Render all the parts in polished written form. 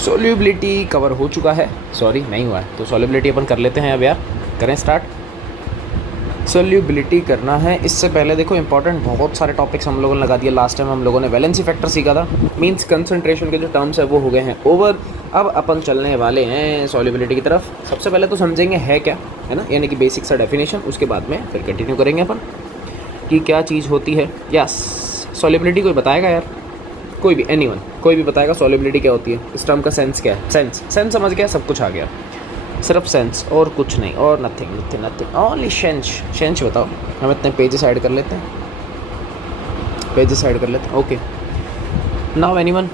Solubility cover हो चुका है, सॉरी नहीं हुआ है, तो सॉल्युबिलिटी अपन कर लेते हैं अब यार, करें स्टार्ट। सॉल्युबिलिटी करना है, इससे पहले देखो इंपॉर्टेंट बहुत सारे टॉपिक्स हम लोगों ने लगा दिए। लास्ट टाइम हम लोगों ने वैलेंसी फैक्टर सीखा था, मींस कंसंट्रेशन के जो टर्म्स है वो हो गए हैं ओवर। अब अपन चलने वाले हैं सॉल्युबिलिटी की तरफ। सबसे पहले तो समझेंगे है क्या, है ना, यानी कि बेसिक सा डेफिनेशन, उसके बाद में फिर कंटिन्यू करेंगे अपन कि क्या चीज़ होती है। यस, सॉल्युबिलिटी कोई बताएगा यार, कोई भी, एनीवन, कोई भी बताएगा सॉल्युबिलिटी क्या होती है, इस टर्म का सेंस क्या है। सेंस समझ गया, सब कुछ आ गया, सिर्फ सेंस और कुछ नहीं, और नथिंग ओनली शेंच बताओ। हम इतने पेजेस ऐड कर लेते हैं, ओके। नाउ एनीवन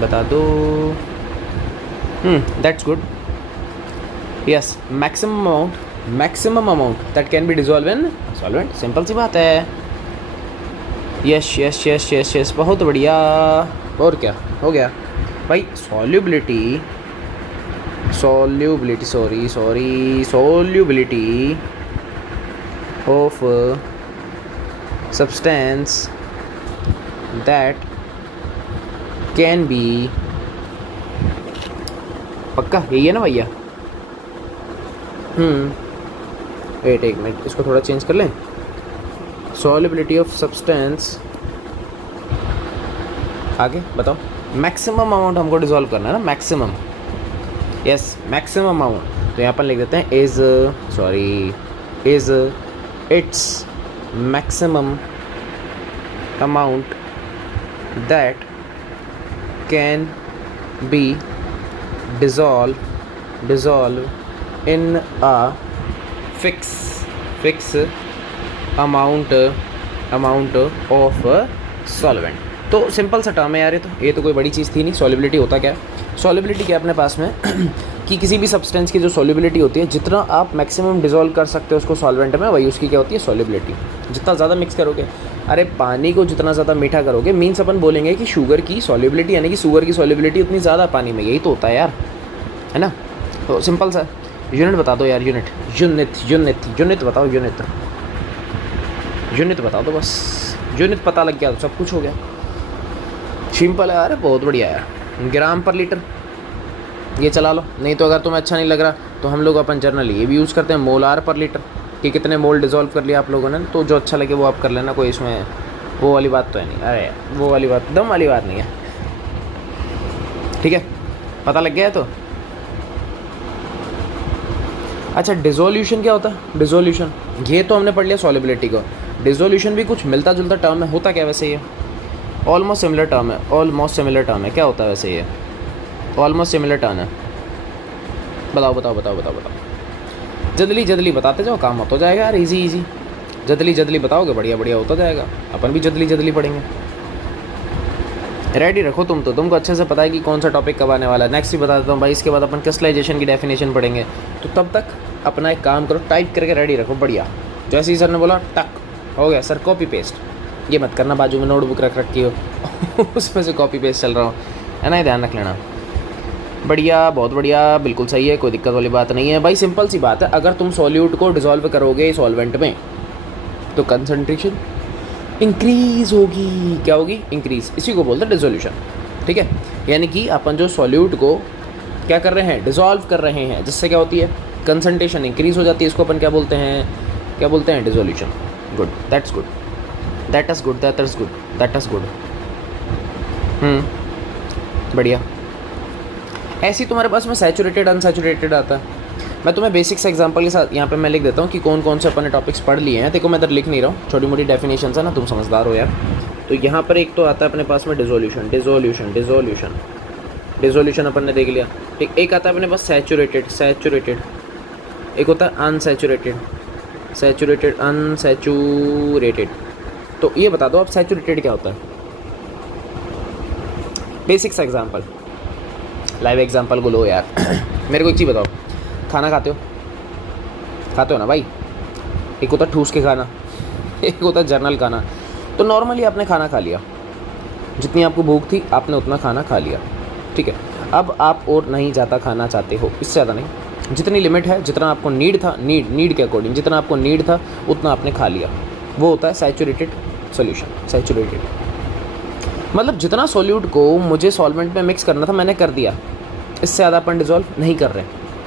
बता दो। That's good. Yes, maximum amount that can be dissolve in solvent, simple सी बात है। यस, बहुत बढ़िया। और क्या हो गया भाई, solubility of substance that can B, पक्का यही है ना भैया? वेट एक मिनट, इसको थोड़ा चेंज कर लें। सॉल्युबिलिटी ऑफ सब्सटेंस, आगे बताओ। मैक्सिमम अमाउंट हमको डिसॉल्व करना है ना, मैक्सिमम। यस, मैक्सिमम अमाउंट, तो यहाँ पर लिख देते हैं is its maximum amount that can B dissolve in a fix amount of solvent. तो सिंपल सा टर्म है यार, ये तो कोई बड़ी चीज़ थी नहीं। सॉल्युबिलिटी होता क्या है, सॉल्युबिलिटी क्या अपने पास में कि किसी भी सब्सटेंस की जो सॉल्युबिलिटी होती है, जितना आप मैक्सिमम डिसॉल्व कर सकते हो उसको सॉल्वेंट में, वही उसकी क्या होती है, सॉल्युबिलिटी। जितना ज़्यादा मिक्स करोगे, अरे पानी को जितना ज़्यादा मीठा करोगे, मीन्स अपन बोलेंगे कि शुगर की सॉल्युबिलिटी, यानी कि शुगर की सॉल्युबिलिटी उतनी ज़्यादा पानी में, यही तो होता है यार, है ना। तो सिंपल सा यूनिट बता दो यार, यूनिट बताओ, यूनिट बता दो बस। यूनिट पता लग गया तो सब कुछ हो गया, सिंपल है यार, बहुत बढ़िया यार। ग्राम पर लीटर ये चला लो, नहीं तो अगर तुम्हें अच्छा नहीं लग रहा तो हम लोग अपन जर्नली ये भी यूज़ करते हैं, मोलार पर लीटर, कि कितने मोल डिसॉल्व कर लिया आप लोगों ने। तो जो अच्छा लगे वो आप कर लेना, कोई इसमें वो वाली बात तो है नहीं, अरे वो वाली बात, दम वाली बात नहीं है, ठीक है, पता लग गया है तो। अच्छा, डिसोल्यूशन क्या होता है, डिसोल्यूशन ये तो हमने पढ़ लिया सॉल्युबिलिटी को। डिसोल्यूशन भी कुछ मिलता जुलता टर्म है, होता क्या वैसे ये, ऑलमोस्ट सिमिलर टर्म है, क्या होता है वैसे ये, ऑलमोस्ट सिमिलर टर्म है। बताओ, जल्दी बताते जाओ, काम होता जाएगा यार, इजी, जल्दी बताओगे, बढ़िया होता जाएगा, अपन भी जल्दी पढ़ेंगे। रेडी रखो तुम, तो तुमको अच्छे से पता है कि कौन सा टॉपिक कब आने वाला है। नेक्स्ट भी बता देता हूँ भाई, इसके बाद अपन क्रिस्टलाइजेशन की डेफिनेशन पढ़ेंगे, तो तब तक अपना एक काम करो, टाइप करके रेडी रखो, बढ़िया। जैसे ही सर ने बोला टक हो गया, सर कॉपी पेस्ट ये मत करना, बाजू में नोटबुक रखी हो उसमें से कॉपी पेस्ट चल रहा हो, है ना, ध्यान रख लेना। बढ़िया, बहुत बढ़िया, बिल्कुल सही है, कोई दिक्कत वाली बात नहीं है भाई। सिंपल सी बात है, अगर तुम सॉल्यूट को डिसॉल्व करोगे सॉल्वेंट में तो कंसंट्रेशन इंक्रीज होगी, क्या होगी, इंक्रीज, इसी को बोलते हैं डिसोल्यूशन, ठीक है। यानी कि अपन जो सॉल्यूट को क्या कर रहे हैं, डिसॉल्व कर रहे हैं, जिससे क्या होती है, कंसंट्रेशन इंक्रीज हो जाती है, इसको अपन क्या बोलते हैं, डिसोल्यूशन। Good, that's good. बढ़िया। ऐसे ही तुम्हारे पास में सैचुरेटेड अनसैचुरेटेड आता है। मैं तुम्हें बेसिक्स एग्जांपल के साथ यहाँ पे मैं लिख देता हूँ कि कौन कौन से अपन ने टॉपिक्स पढ़ लिए हैं। देखो मैं इधर लिख नहीं रहा हूँ, छोटी मोटी डेफिनेशन है ना, तुम समझदार हो यार। तो यहाँ पर एक तो आता है अपने पास में डिसोल्यूशन अपन ने देख लिया, ठीक। एक आता है अपने पास सैचुरेटेड, एक होता है अनसैचुरेटेड। तो ये बता दो आप, सैचुरेटेड क्या होता है, बेसिक्स एग्जाम्पल, लाइव एग्जाम्पल को लो यार मेरे को एक चीज़ बताओ, खाना खाते हो ना भाई, एक होता है ठूस के खाना, एक होता है जर्नल खाना। तो नॉर्मली आपने खाना खा लिया, जितनी आपको भूख थी आपने उतना खाना खा लिया, ठीक है। अब आप और नहीं ज़्यादा खाना चाहते हो, इससे ज़्यादा नहीं, जितनी लिमिट है, जितना आपको नीड था, नीड के अकॉर्डिंग जितना आपको नीड था उतना आपने खा लिया, वो होता है सैचुरेटेड सॉल्यूशन। सैचुरेटेड मतलब जितना सॉल्यूट को मुझे सॉल्वेंट में मिक्स करना था मैंने कर दिया, इससे ज़्यादा अपन डिज़ोल्व नहीं कर रहे,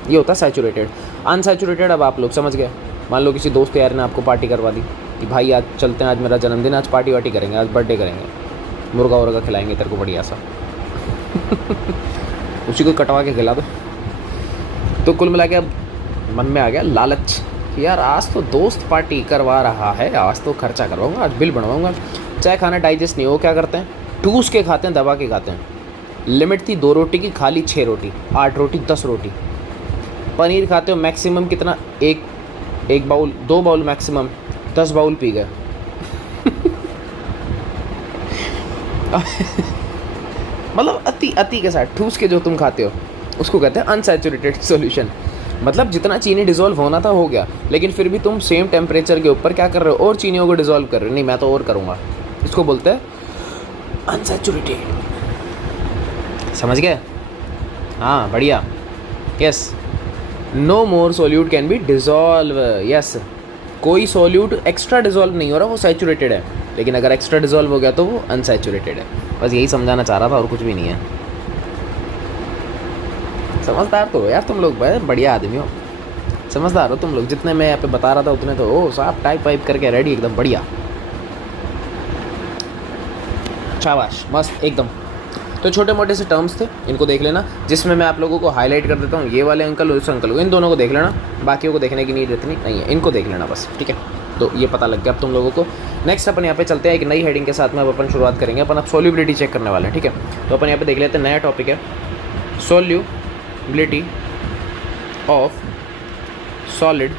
ये होता है सैचुरेटेड। अनसैचुरेटेड अब आप लोग समझ गए। मान लो किसी दोस्त यार ने आपको पार्टी करवा दी कि भाई आज चलते हैं, आज मेरा जन्मदिन, आज पार्टी वार्टी करेंगे, आज बर्थडे करेंगे, मुर्गा वर्गा खिलाएंगे तेरे को बढ़िया सा उसी को कटवा के खिला दो। तो कुल मिला के अब मन में आ गया लालच कि यार आज तो दोस्त पार्टी करवा रहा है, आज तो खर्चा करवाऊंगा, आज बिल बनवाऊंगा। चाहे खाना डाइजेस्ट नहीं हो, क्या करते हैं, ठूस के खाते हैं, दबा के खाते हैं। लिमिट थी 2 रोटी की, खा ली 6 रोटी, 8 रोटी, 10 रोटी। पनीर खाते हो मैक्सिमम कितना, एक बाउल, 2 बाउल मैक्सिमम, 10 बाउल पी गए मतलब अति के साथ ठूस के जो तुम खाते हो उसको कहते हैं अनसैचुरेटेड सॉल्यूशन। मतलब जितना चीनी डिज़ोल्व होना था हो गया, लेकिन फिर भी तुम सेम टेम्परेचर के ऊपर क्या कर रहे हो, और चीनियों को डिज़ोल्व कर रहे हो। नहीं मैं तो और करूँगा, इसको बोलते हैं अनसैचुरेटेड। समझ गए? हाँ बढ़िया। Yes, no more solute can be dissolve. Yes, कोई सोल्यूट एक्स्ट्रा डिज़ोल्व नहीं हो रहा, वो सैचुरेटेड है। लेकिन अगर एक्स्ट्रा डिज़ोल्व हो गया तो वो अनसैचुरेटेड है। बस यही समझाना चाह रहा था और कुछ भी नहीं है। समझदार तो हो यार तुम लोग, बढ़िया आदमी हो, समझदार हो तुम लोग। जितने मैं यहाँ पे बता रहा था उतने तो ओ साहब टाइप वाइप करके रेडी, एकदम बढ़िया, शाबाश, मस्त एकदम। तो छोटे मोटे से टर्म्स थे, इनको देख लेना, जिसमें मैं आप लोगों को हाईलाइट कर देता हूँ। ये वाले अंकल और इस अंकल को, इन दोनों को देख लेना, बाकियों को देखने की नीड इतनी नहीं है, इनको देख लेना बस, ठीक है। तो ये पता लग गया अब तुम लोगों को। नेक्स्ट अपन यहाँ पे चलते हैं एक नई हेडिंग के साथ में। अब अपन शुरुआत करेंगे, अपन अब सोल्यूबिलिटी चेक करने वाले हैं, ठीक है। तो अपन यहाँ पे देख लेते हैं, नया टॉपिक है solubility of solid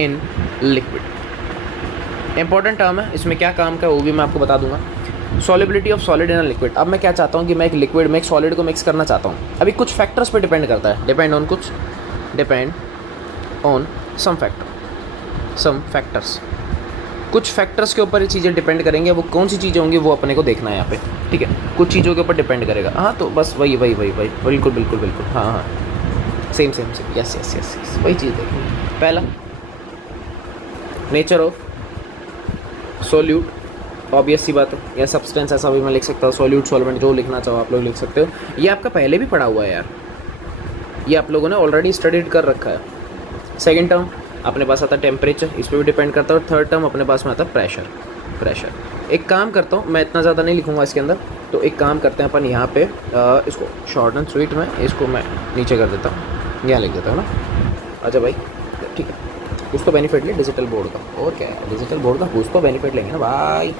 in liquid. Important term है, इसमें क्या काम का वो भी मैं आपको बता दूंगा। Solubility of solid in liquid. अब मैं क्या चाहता हूँ कि मैं एक लिक्विड में एक सॉलिड को मिक्स करना चाहता हूँ। अभी कुछ फैक्टर्स पे डिपेंड करता है, डिपेंड ऑन सम फैक्टर्स। कुछ फैक्टर्स के ऊपर ये चीज़ें डिपेंड करेंगे। वो कौन सी चीज़ें होंगी वो अपने को देखना है यहाँ पे, ठीक है। कुछ चीज़ों के ऊपर डिपेंड करेगा। हाँ तो बस वही बिल्कुल हाँ सेम यस वही चीज़ देखिए। पहला, नेचर ऑफ सोल्यूट, ऑब्वियस सी बात है, या सब्सटेंस ऐसा भी मैं लिख सकता हूँ, सॉल्यूट सॉल्वेंट जो लिखना चाहो आप लोग लिख सकते हो। ये आपका पहले भी पढ़ा हुआ है यार, ये आप लोगों ने ऑलरेडी स्टडीड कर रखा है। सेकंड टर्म अपने पास आता है टेम्परेचर, इस पर भी डिपेंड करता है। और थर्ड टर्म अपने पास में आता है प्रेशर। एक काम करता हूँ, मैं इतना ज़्यादा नहीं लिखूँगा इसके अंदर, तो एक काम करते हैं अपन यहाँ पे इसको शॉर्ट एंड स्वीट में इसको मैं नीचे कर देता हूँ, यहाँ लिख देता हूँ ना। अच्छा भाई ठीक है, कुछ तो बेनिफिट ले डिजिटल बोर्ड का, और क्या है, डिजिटल बोर्ड का कुछ तो बेनिफिट लेंगे ना भाई।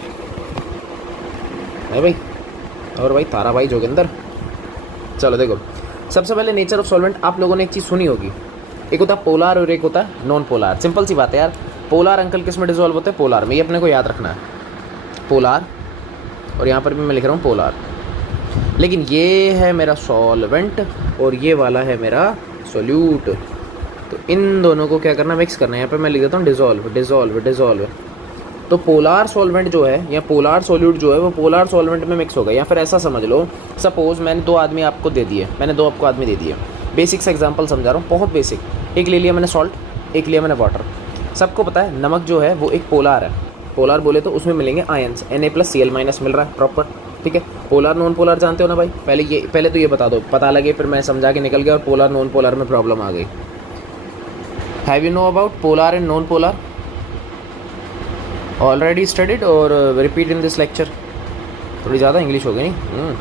है भाई, और भाई तारा भाई जोगिंदर। चलो देखो, सबसे पहले नेचर ऑफ सॉल्वेंट, आप लोगों ने एक चीज़ सुनी होगी, एक होता है पोलार और एक होता है नॉन पोलार। सिंपल सी बात है यार, पोलार अंकल किस में डिजोल्व होते हैं, पोलार में। ये अपने को याद रखना है, पोलार, और यहाँ पर भी मैं लिख रहा हूँ पोलार। लेकिन ये है मेरा सॉल्वेंट और ये वाला है मेरा सोल्यूट, तो इन दोनों को क्या करना, मिक्स करना है। यहाँ पर मैं लिख देता हूँ डिजोल्व। तो पोलार सॉल्वेंट जो है या पोलार सोल्यूट जो है वो पोलार सॉल्वेंट में मिक्स होगा। या फिर ऐसा समझ लो, सपोज मैंने 2 आदमी आपको दे दिए, बेसिक से एग्जांपल समझा रहा हूँ, बहुत बेसिक। एक ले लिया मैंने सॉल्ट, एक लिया मैंने वाटर। सबको पता है नमक जो है वो एक पोलार है। पोलार बोले तो उसमें मिलेंगे आयंस, Na+Cl- मिल रहा है प्रॉपर, ठीक है। पोलार नॉन पोलार जानते हो ना भाई, पहले तो ये बता दो, पता लगे फिर मैं समझा के निकल गया और पोलार नॉन पोलार में प्रॉब्लम आ गई। Have you know about polar and non polar? Already studied और रिपीट इन दिस लेक्चर? थोड़ी ज़्यादा इंग्लिश हो गई नहीं?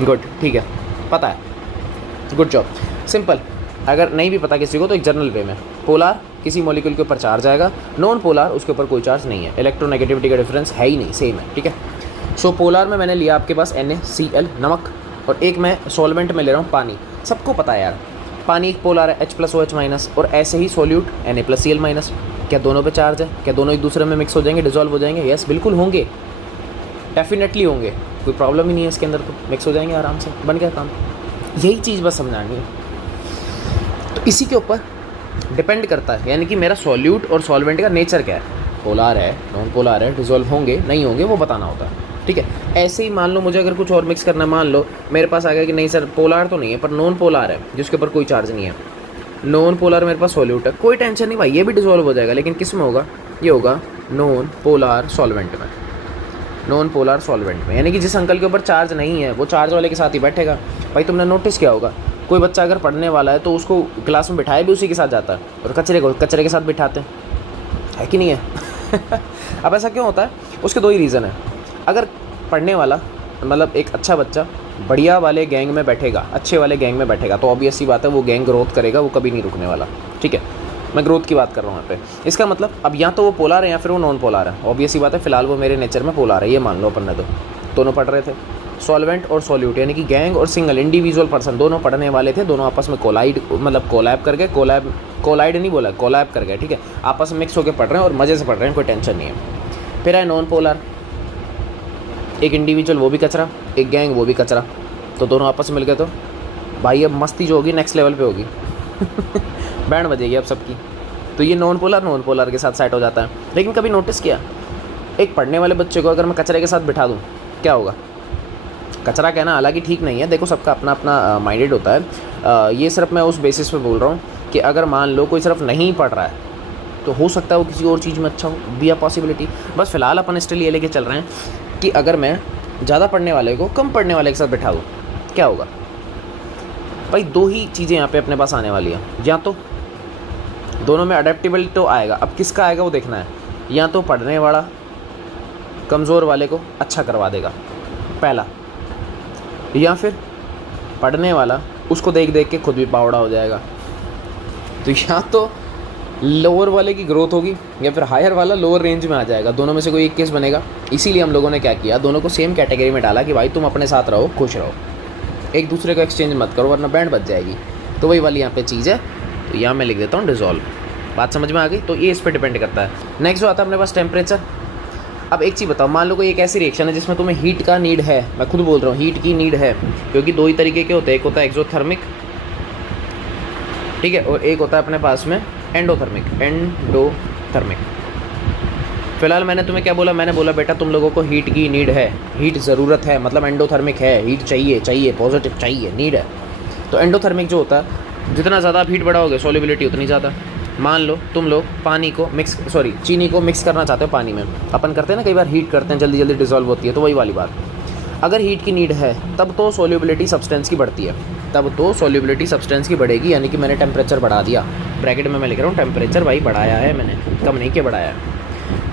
गुड, ठीक है, पता है, गुड जॉब, सिंपल। अगर नहीं भी पता किसी को तो एक जनरल वे में, पोलार किसी मॉलिक्यूल के ऊपर चार्ज आएगा, नॉन पोलार उसके ऊपर कोई चार्ज नहीं है, इलेक्ट्रोनेगेटिविटी का डिफरेंस है ही नहीं, सेम है, ठीक है। सो पोलार में मैंने लिया आपके पास NaCl नमक, और एक मैं सॉल्वेंट में ले रहा हूँ पानी। सबको पता है यार, पानी एक पोलार है, H+OH-, और ऐसे ही सोल्यूट Na+Cl-। क्या दोनों पे चार्ज है? क्या दोनों एक दूसरे में मिक्स हो जाएंगे, डिजोल्व हो जाएंगे? यस बिल्कुल होंगे, डेफिनेटली होंगे, कोई प्रॉब्लम ही नहीं है इसके अंदर, तो मिक्स हो जाएंगे आराम से, बन गया काम। यही चीज़ बस समझानी है। तो इसी के ऊपर डिपेंड करता है, यानी कि मेरा सॉल्यूट और सॉल्वेंट का नेचर क्या है, पोलार है, नॉन पोलार है, डिजोल्व होंगे नहीं होंगे वो बताना होता है, ठीक है। ऐसे ही मान लो मुझे अगर कुछ और मिक्स करना है, मान लो मेरे पास आ गया कि नहीं सर पोलार तो नहीं है पर नॉन पोलार है जिसके ऊपर कोई चार्ज नहीं है, नॉन पोलार मेरे पास सॉल्यूट है, कोई टेंशन नहीं भाई, ये भी डिसॉल्व हो जाएगा, लेकिन किस में होगा, ये होगा नॉन पोलार सॉल्वेंट में, नॉन पोलार सॉल्वेंट में, यानी कि जिस अंकल के ऊपर चार्ज नहीं है वो चार्ज वाले के साथ ही बैठेगा। भाई तुमने नोटिस किया होगा कोई बच्चा अगर पढ़ने वाला है तो उसको क्लास में बिठाए भी उसी के साथ जाता है, और कचरे को कचरे के साथ बिठाते हैं, है कि नहीं है? अब ऐसा क्यों होता है? उसके दो ही रीज़न है। अगर पढ़ने वाला मतलब एक अच्छा बच्चा बढ़िया वाले गैंग में बैठेगा, अच्छे वाले गैंग में बैठेगा, तो ऑब्वियस सी बात है वो गैंग ग्रोथ करेगा, वो कभी नहीं रुकने वाला, ठीक है, मैं ग्रोथ की बात कर रहा हूँ यहाँ पे। इसका मतलब अब या तो वो पोलार है या फिर वो नॉन पोलार है, ऑब्वियस सी बात है, फिलहाल वो मेरे नेचर में पोलार है, ये मान लो अपन ने, तो दोनों पढ़ रहे थे सॉल्वेंट और सॉल्यूट, यानी कि गैंग और सिंगल इंडिविजुअल पर्सन दोनों पढ़ने वाले थे, दोनों आपस में कोलाइड मतलब कोलैब कर गए, कोलाइड नहीं बोला, कोलैब कर गए, ठीक है, आपस में मिक्स होकर पढ़ रहे हैं और मज़े से पढ़ रहे हैं, कोई टेंशन नहीं है। फिर है नॉन पोलार, एक इंडिविजुअल वो भी कचरा, एक गैंग वो भी कचरा, तो दोनों आपस में मिल गए, तो भाई अब मस्ती जो होगी नेक्स्ट लेवल पे होगी बैंड बजेगी अब सबकी। तो ये नॉन पोलर के साथ सेट हो जाता है। लेकिन कभी नोटिस किया एक पढ़ने वाले बच्चे को अगर मैं कचरे के साथ बिठा दूँ क्या होगा? कचरा कहना हालांकि ठीक नहीं है, देखो सबका अपना अपना माइंडेड होता है, ये सिर्फ मैं उस बेसिस पे बोल रहा हूँ कि अगर मान लो कोई सिर्फ नहीं पढ़ रहा है तो हो सकता है वो किसी और चीज़ में अच्छा हो, बी आ पॉसिबिलिटी। बस फिलहाल अपन स्टिल ये लेके चल रहे हैं कि अगर मैं ज़्यादा पढ़ने वाले को कम पढ़ने वाले के साथ बिठा दूँ क्या होगा? भाई दो ही चीज़ें यहाँ पे अपने पास आने वाली हैं, या तो दोनों में अडेप्टेबिलिटी तो आएगा, अब किसका आएगा वो देखना है, या तो पढ़ने वाला कमज़ोर वाले को अच्छा करवा देगा पहला, या फिर पढ़ने वाला उसको देख देख के खुद भी पावड़ा हो जाएगा। तो या तो लोअर वाले की ग्रोथ होगी या फिर हायर वाला लोअर रेंज में आ जाएगा, दोनों में से कोई एक केस बनेगा। इसीलिए हम लोगों ने क्या किया, दोनों को सेम कैटेगरी में डाला कि भाई तुम अपने साथ रहो, खुश रहो, एक दूसरे को एक्सचेंज मत करो वरना बैंड बच जाएगी। तो वही वाली यहाँ पे चीज़ है, तो यहाँ मैं लिख देता हूँ डिज़ोल्व। बात समझ में आ गई? तो ये इस पर डिपेंड करता है। नेक्स्ट जो आता है अपने पास टेम्परेचर। अब एक चीज़ बताओ, मान लो कोई एक ऐसी रिएक्शन है जिसमें तुम्हें हीट का नीड है, मैं खुद बोल रहा हूँ हीट की नीड है, क्योंकि दो ही तरीके के होते हैं, एक होता है एक्सोथर्मिक, ठीक है, और एक होता है अपने पास में एंडोथर्मिक। फिलहाल मैंने तुम्हें क्या बोला, मैंने बोला बेटा तुम लोगों को हीट की नीड है, हीट ज़रूरत है, मतलब एंडोथर्मिक है, हीट चाहिए पॉजिटिव चाहिए, नीड है। तो एंडोथर्मिक जो होता है, जितना ज़्यादा आप हीट बढ़ाओगे सॉल्युबिलिटी उतनी ज़्यादा। मान लो तुम लोग चीनी को मिक्स करना चाहते हो पानी में, अपन करते हैं ना कई बार, हीट करते हैं, जल्दी जल्दी डिज़ोल्व होती है, तो वही वाली बात। अगर हीट की नीड है तब तो सॉल्युबिलिटी सब्सटेंस की बढ़ती है, यानी कि मैंने टेम्परेचर बढ़ा दिया, ब्रैकेट में मैं लिख रहा हूँ टेम्परेचर भाई बढ़ाया है मैंने, कम नहीं किया, बढ़ाया है।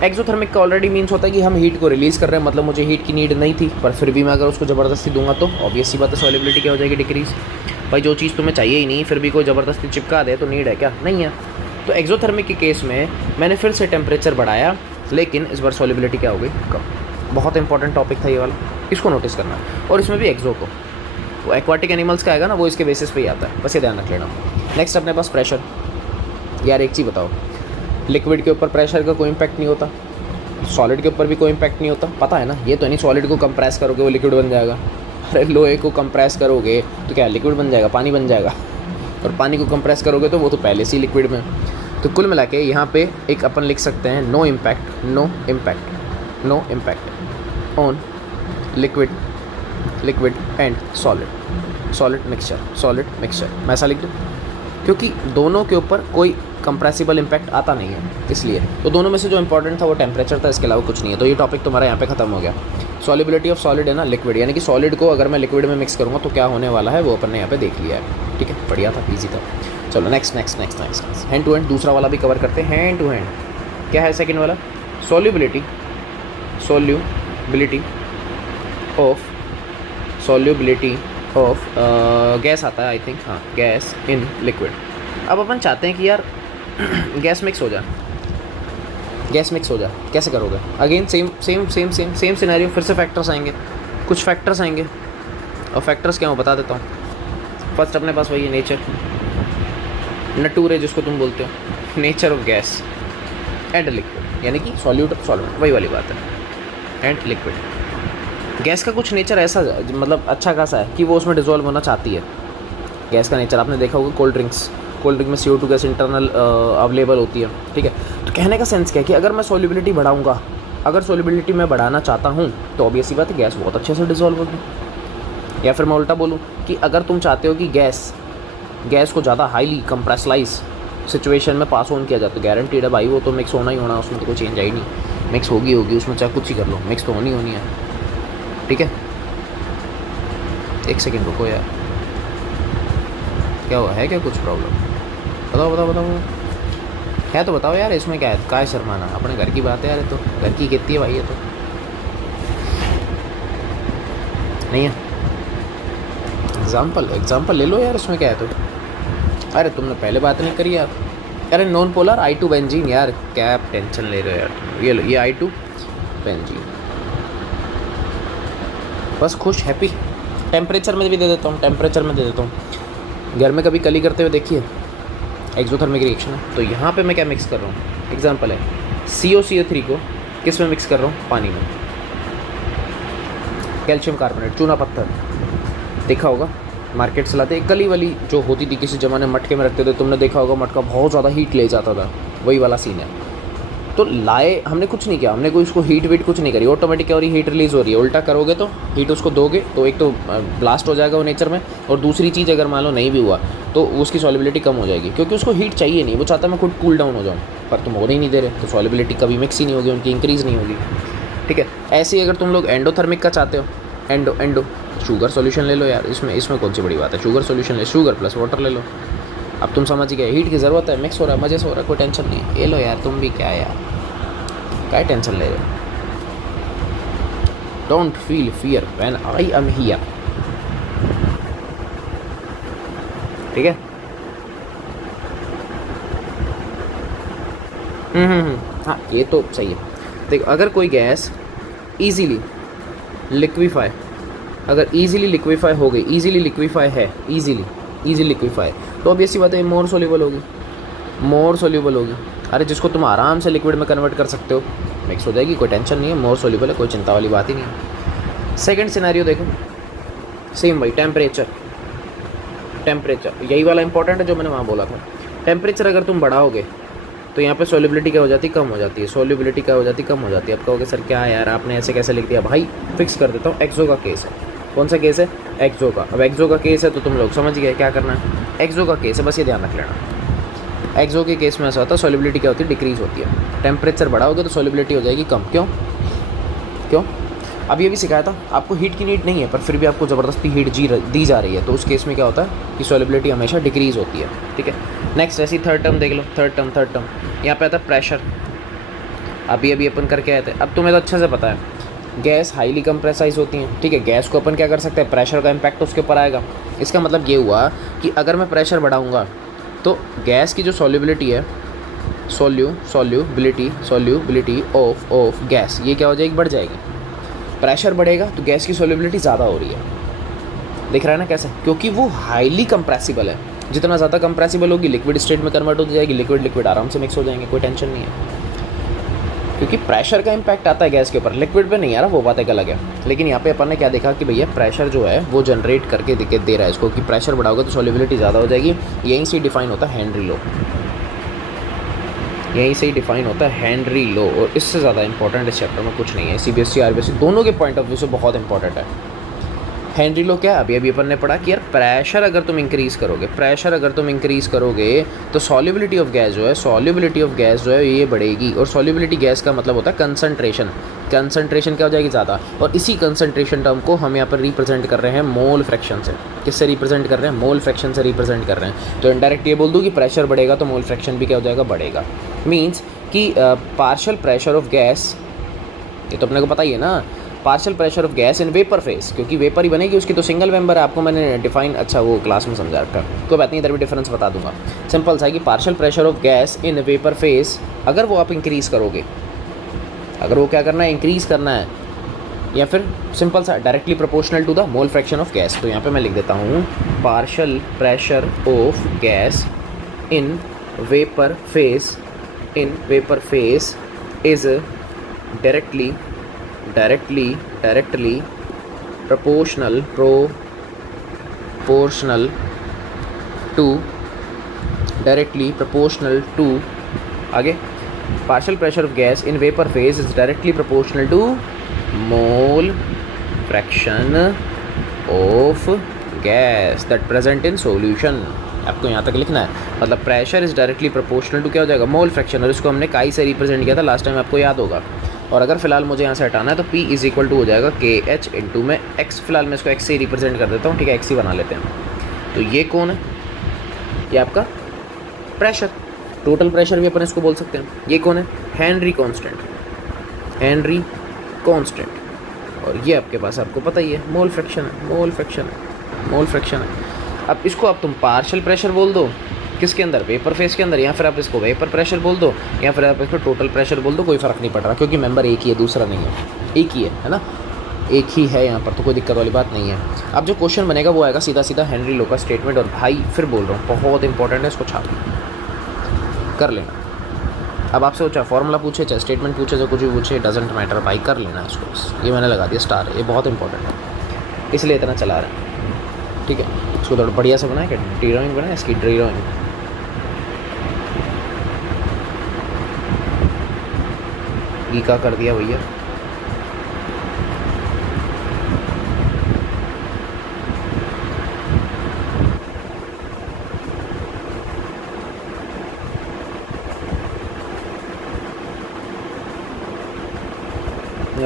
एक्सोथर्मिक का ऑलरेडी मीन्स होता है कि हम हीट को रिलीज़ कर रहे हैं, मतलब मुझे हीट की नीड नहीं थी पर फिर भी मैं अगर उसको ज़बरदस्ती दूंगा तो ऑब्वियस सी बात है सॉल्युबिलिटी क्या हो जाएगी, डिक्रीज़। भाई जो चीज़ तुम्हें चाहिए ही नहीं फिर भी कोई ज़बरदस्ती चिपका दे तो नीड है क्या? नहीं है। तो एक्सोथर्मिक के केस में मैंने फिर से टेम्परेचर बढ़ाया, लेकिन इस बार सॉल्युबिलिटी क्या हो गई? कम। बहुत इंपॉर्टेंट टॉपिक था ये वाला, इसको नोटिस करना है। और इसमें भी एक्सो को, वो एक्वाटिक एनिमल्स का आएगा ना, वो इसके बेसिस पे ही आता है, बस ये ध्यान रख लेना। नेक्स्ट अपने पास प्रेशर। यार एक चीज़ बताओ, लिक्विड के ऊपर प्रेशर का कोई इम्पैक्ट नहीं होता, सॉलिड के ऊपर भी कोई इम्पैक्ट नहीं होता, पता है ना? ये तो नहीं सॉलिड को कंप्रेस करोगे वो लिक्विड बन जाएगा, अरे लोहे को कंप्रेस करोगे तो क्या लिक्विड बन जाएगा? पानी बन जाएगा। और पानी को कंप्रेस करोगे तो वो तो पहले से ही लिक्विड में। तो कुल मिला के यहाँ पे एक अपन लिख सकते हैं no impact on liquid and solid mixture. मैं ऐसा लिख दूँ क्योंकि दोनों के ऊपर कोई कंप्रेसिबल इम्पैक्ट आता नहीं है, इसलिए। तो दोनों में से जो इंपॉर्टेंट था वो टेम्परेचर था, इसके अलावा कुछ नहीं है। तो ये टॉपिक तुम्हारा यहाँ पे खत्म हो गया। सॉलिबिलिटी ऑफ सॉलिड है ना लिक्विड, यानी कि सॉलिड को अगर मैं लिक्विड में मिक्स करूँगा तो क्या होने वाला है वो अपन ने यहाँ पे देख लिया है, ठीक है, बढ़िया था, ईजी था। चलो नेक्स्ट हैंड टू हैंड दूसरा वाला भी कवर करते हैं। हैंड टू हैंड क्या है सेकेंड वाला? सॉल्युबिलिटी ऑफ गैस आता है, आई थिंक, हाँ, गैस इन लिक्विड। अब अपन चाहते हैं कि यार गैस मिक्स हो जाए, कैसे करोगे? अगेन सेम सिनेरियो, फिर से कुछ फैक्टर्स आएंगे और फैक्टर्स क्या हो बता देता हूँ। फर्स्ट अपने पास वही है नेचर, नटूरे जिसको तुम बोलते हो, nature of gas and liquid, यानी कि सॉल्वेंट, वही वाली बात है, एंड लिक्विड। गैस का कुछ नेचर ऐसा मतलब अच्छा खासा है कि वो उसमें डिज़ोल्व होना चाहती है। गैस का नेचर आपने देखा होगा कोल्ड ड्रिंक में CO2 गैस इंटरनल अवेलेबल होती है, ठीक है। तो कहने का सेंस क्या है कि अगर मैं सॉल्युबिलिटी बढ़ाऊंगा अगर सोलिबिलिटी मैं बढ़ाना चाहता हूँ तो ऑब्वियसली बात है गैस बहुत अच्छे से डिजॉल्व होगी। या फिर मैं उल्टा बोलूँ कि अगर तुम चाहते हो कि गैस को ज़्यादा हाईली कंप्रेसलाइज सिचुएशन में पास ऑन किया जाए तो गारंटीड है भाई वो तो मिक्स होना ही होना, उसमें तो कोई चेंज आई नहीं, मिक्स होगी उसमें चाहे कुछ ही कर लो, मिक्स तो होनी है। ठीक है, एक सेकेंड रुको यार, क्या हुआ है, क्या कुछ प्रॉब्लम? बताओ है तो बताओ यार, इसमें क्या है शर्माना, अपने घर की बात है यार, तो घर की खेती है भाई, ये तो नहीं है। एग्जाम्पल ले लो यार, इसमें क्या है? तो अरे तुमने पहले बात नहीं करी यार। अरे नॉन पोलर I2 बेंजीन यार, क्या टेंशन ले रहे हो यार, ये लो ये I2 बेंजीन, बस खुश हैप्पी। टेम्परेचर में भी दे देता हूँ, घर में कभी कली करते हुए देखिए, एक्सोथर्मिक रिएक्शन है। तो यहाँ पे मैं क्या मिक्स कर रहा हूँ, एग्जांपल है COCO3 को किस में मिक्स कर रहा हूँ, पानी में, कैल्शियम कार्बोनेट, चूना पत्थर, देखा होगा मार्केट से लाते, कली वाली जो होती थी किसी ज़माने मटके में रखते थे, तुमने देखा होगा मटका बहुत ज़्यादा हीट ले जाता था, वही वाला सीन है। तो लाए, हमने कुछ नहीं किया, हमने कोई उसको हीट कुछ नहीं करी, ऑटोमेटिक क्या हो रही है, हीट रिलीज़ हो रही है। उल्टा करोगे तो हीट उसको दोगे तो एक तो ब्लास्ट हो जाएगा वो नेचर में, और दूसरी चीज़ अगर मान लो नहीं भी हुआ तो उसकी सॉलिबिलिटी कम हो जाएगी, क्योंकि उसको हीट चाहिए नहीं, वो चाहता है मैं खुद कूल डाउन हो जाऊँ, पर तुम होने ही नहीं दे रहे, तो सॉलिबिलिटी कभी मिक्स ही नहीं होगी, उनकी इंक्रीज़ नहीं होगी। ठीक है, ऐसे ही अगर तुम लोग एंडोथर्मिक का चाहते हो, एंडो शुगर सॉल्यूशन ले लो यार, इसमें कौन सी बड़ी बात है, शुगर सॉल्यूशन ले, शुगर प्लस वाटर ले लो, अब तुम समझ गए, हीट की ज़रूरत है, मिक्स हो रहा है, मज़े से हो रहा है, कोई टेंशन नहीं है, ये लो यार, तुम भी क्या यार, क्या टेंशन ले रहे हो? Don't feel fear when I am here. ठीक है, हाँ ये तो सही है। देख, अगर कोई गैस इजीली लिक्विफाई हो गई, इजीली लिक्विफाई है, इजीली लिक्विफाई, तो ऑब्वियसली बात है मोर सोल्यूबल होगी। अरे जिसको तुम आराम से लिक्विड में कन्वर्ट कर सकते हो, मिक्स हो जाएगी, कोई टेंशन नहीं है, मोर सोल्यूबल है, कोई चिंता वाली बात ही नहीं है। सेकंड सिनेरियो देखो, सेम भाई, टेम्परेचर यही वाला इंपॉर्टेंट है जो मैंने वहाँ बोला था। टेम्परेचर अगर तुम बढ़ाओगे तो यहाँ पे सॉल्युबिलिटी क्या हो जाती है, कम हो जाती है। अब कहोगे सर क्या यार आपने ऐसे कैसे लिख दिया, भाई फिक्स कर देता हूँ, एक्सो का केस है। कौन सा केस है? एक्सो का। अब एक्सो का केस है तो तुम लोग समझ गए क्या करना है, एक्सो का केस है, बस ये ध्यान रख लेना। एक्सो के केस में ऐसा होता है, सॉल्युबिलिटी क्या होती है, डिक्रीज़ होती है। टेम्परेचर बढ़ाओगे तो सॉल्युबिलिटी हो जाएगी कम। क्यों? अब ये भी सिखाया था, आपको हीट की नीड नहीं है, पर फिर भी आपको ज़बरदस्ती हीट दी जा रही है, तो उस केस में क्या होता है कि सॉल्युबिलिटी हमेशा डिक्रीज़ होती है। ठीक है, नेक्स्ट ऐसी थर्ड टर्म देख लो, थर्ड टर्म यहाँ पे आता है प्रेशर। अभी अपन करके आए थे, अब तुम्हें तो अच्छे से पता है गैस हाईली कंप्रेसाइज होती हैं। ठीक है, गैस को अपन क्या कर सकते हैं, प्रेशर का इम्पैक्ट उसके ऊपर आएगा। इसका मतलब ये हुआ कि अगर मैं प्रेशर बढ़ाऊँगा तो गैस की जो सॉल्युबिलिटी है, सॉल्युबिलिटी ऑफ गैस, ये क्या हो जाएगी, बढ़ जाएगी। प्रेशर बढ़ेगा तो गैस की सॉल्युबिलिटी ज़्यादा हो रही है, दिख रहा है ना कैसे, क्योंकि वो हाईली कंप्रेसिबल है। जितना ज़्यादा कंप्रेसिबल होगी लिक्विड स्टेट में कन्वर्ट हो जाएगी, लिक्विड आराम से मिक्स हो जाएंगे, कोई टेंशन नहीं है। क्योंकि प्रेशर का इम्पैक्ट आता है गैस के ऊपर, लिक्विड पे नहीं आ रहा, वो बात एक अलग है। लेकिन यहाँ पे अपन ने क्या देखा कि भैया प्रेशर जो है वो जनरेट करके दे रहा है इसको, कि प्रेशर बढ़ाओगे तो सॉल्युबिलिटी ज़्यादा हो जाएगी। यहीं से डिफाइन होता है हेनरी लॉ, और इससे ज़्यादा इंपॉर्टेंट इस चैप्टर में कुछ नहीं है। CBSE RBSE दोनों के पॉइंट ऑफ व्यू से बहुत इंपॉर्टेंट है। हेनरी लॉ क्या है, अभी अपन ने पढ़ा कि यार प्रेशर अगर तुम इंक्रीज़ करोगे तो सॉल्युबिलिटी ऑफ गैस जो है ये बढ़ेगी। और सॉल्युबिलिटी गैस का मतलब होता है कंसंट्रेशन क्या हो जाएगी, ज़्यादा। और इसी कंसंट्रेशन टर्म को हम यहाँ पर रिप्रेजेंट कर रहे हैं मोल फ्रैक्शन से। किससे रिप्रेजेंट कर रहे हैं, मोल फ्रैक्शन से रिप्रेजेंट कर रहे हैं। तो इनडायरेक्ट ये बोल दूँ कि प्रेशर बढ़ेगा तो मोल फ्रैक्शन भी क्या हो जाएगा, बढ़ेगा। मीन्स कि पार्शियल प्रेशर ऑफ गैस, ये तो अपने को पता ही है ना, partial pressure of gas in vapour face, क्योंकि वेपर ही बनेगी उसकी, तो सिंगल मेंबर है, आपको मैंने डिफाइन अच्छा वो क्लास में समझा रखा, कोई बात नहीं, इधर भी डिफरेंस बता दूंगा। सिंपल सा है कि partial pressure of gas in vapour face अगर वो आप इंक्रीज़ करोगे, अगर वो क्या करना है, इंक्रीज़ करना है, या फिर सिंपल सा directly proportional to the mole fraction of gas. तो यहाँ पे मैं लिख देता हूँ partial pressure of gas in vapour phase is directly proportional to आगे partial pressure of gas in vapor phase is directly proportional to mole fraction of gas that present in solution। आपको यहाँ तक लिखना है, मतलब pressure is directly proportional to क्या हो जाएगा, मोल फ्रैक्शन, और इसको हमने काई से रिप्रेजेंट किया था लास्ट टाइम, आपको याद होगा। और अगर फिलहाल मुझे यहाँ से हटाना है तो P इज़ इक्वल टू हो जाएगा KH इंटू में X, फिलहाल मैं इसको X से ही रिप्रेजेंट कर देता हूँ, ठीक है, X ही बना लेते हैं। तो ये कौन है, ये आपका प्रेशर, टोटल प्रेशर भी अपन इसको बोल सकते हैं। ये कौन है, हेनरी कांस्टेंट, हेनरी कांस्टेंट। और ये आपके पास आपको पता ही है मोल फ्रैक्शन है, मोल फ्रैक्शन है, मोल फ्रैक्शन है। अब इसको आप तुम पार्शियल प्रेशर बोल दो, किसके अंदर, वेपर फेस के अंदर, या फिर आप इसको वेपर प्रेशर बोल दो, या फिर आप इसको टोटल प्रेशर बोल दो, कोई फ़र्क नहीं पड़ रहा, क्योंकि मेंबर एक ही है, दूसरा नहीं है, एक ही है ना, एक ही है यहाँ पर, तो कोई दिक्कत वाली बात नहीं है। अब जो क्वेश्चन बनेगा वो आएगा सीधा सीधा हेनरी लो का स्टेटमेंट, और भाई फिर बोल रहा हूँ बहुत इंपॉर्टेंट है, इसको छाप कर लेना। अब आपसे चाहे फॉर्मूला पूछे, चाहे स्टेटमेंट पूछे, चाहे कुछ भी पूछे, डजेंट मैटर भाई, कर लेना इसको। ये मैंने लगा दिया स्टार, ये बहुत इंपॉर्टेंट है, इसलिए इतना चला रहा है, ठीक है। इसको थोड़ा बढ़िया से बनाए, क्या ड्राइंग बनाए इसकी, ड्राइंग गीका कर दिया भैया।